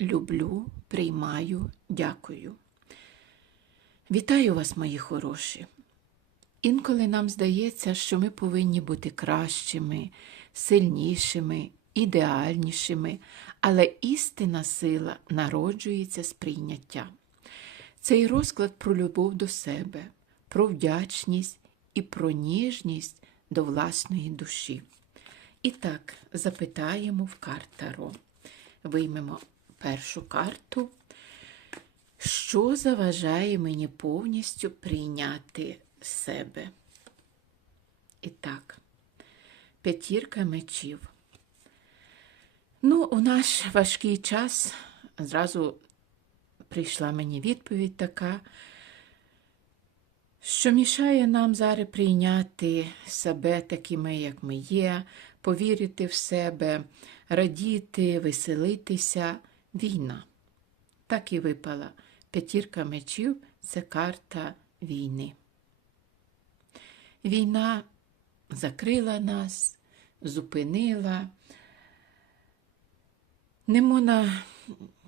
люблю, приймаю, дякую. Вітаю вас, мої хороші. Інколи нам здається, що ми повинні бути кращими, сильнішими, ідеальнішими, але істинна сила народжується з прийняття. Цей розклад про любов до себе, про вдячність і про ніжність до власної душі. І так, запитаємо в карт Таро. Виймемо першу карту. Що заважає мені повністю прийняти себе? І так, п'ятірка мечів. Ну, у наш важкий час зразу прийшла мені відповідь така, що мішає нам зараз прийняти себе такими, як ми є, повірити в себе, радіти, веселитися. Війна. Так і випала. П'ятірка мечів це карта війни. Війна закрила нас, зупинила. Не можна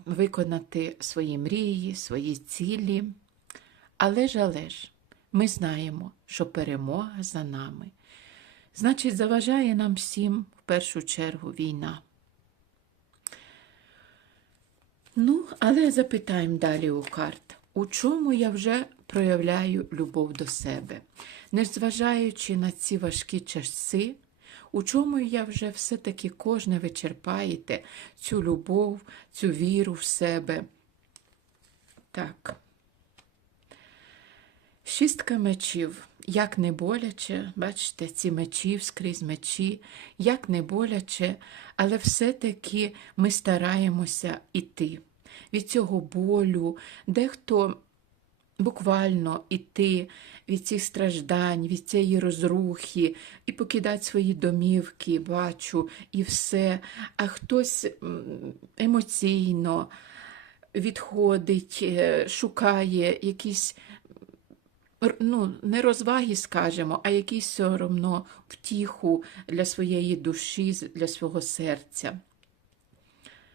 виконати свої мрії, свої цілі. Але ж, але ж, ми знаємо, що перемога за нами. Значить, заважає нам всім в першу чергу війна. Ну, але запитаємо далі у карт, у чому я вже проявляю любов до себе, незважаючи на ці важкі часи, у чому я вже все-таки кожне ви черпаєте цю любов, цю віру в себе. Так. Шістка мечів, як не боляче, бачите, ці мечі скрізь мечі, як не боляче, але все-таки ми стараємося іти. Від цього болю, дехто буквально іти від цих страждань, від цієї розрухи, і покидати свої домівки, бачу, і все, а хтось емоційно відходить, е, шукає якісь ну, не розваги, скажемо, а якісь все одно втіху для своєї душі, для свого серця.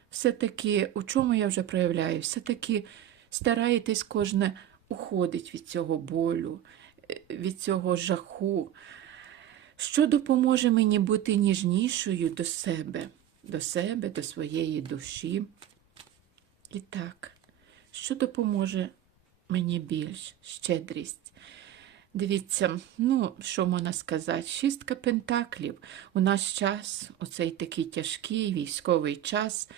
Все-таки, у чому я вже проявляю? Все-таки стараєтесь кожне уходить від цього болю, е, від цього жаху. Що допоможе мені бути ніжнішою до себе, до себе, до своєї душі? І так, що допоможе мені більш щедрість? Дивіться, ну, що можна сказати, шістка пентаклів. У наш час, у цей такий тяжкий військовий час,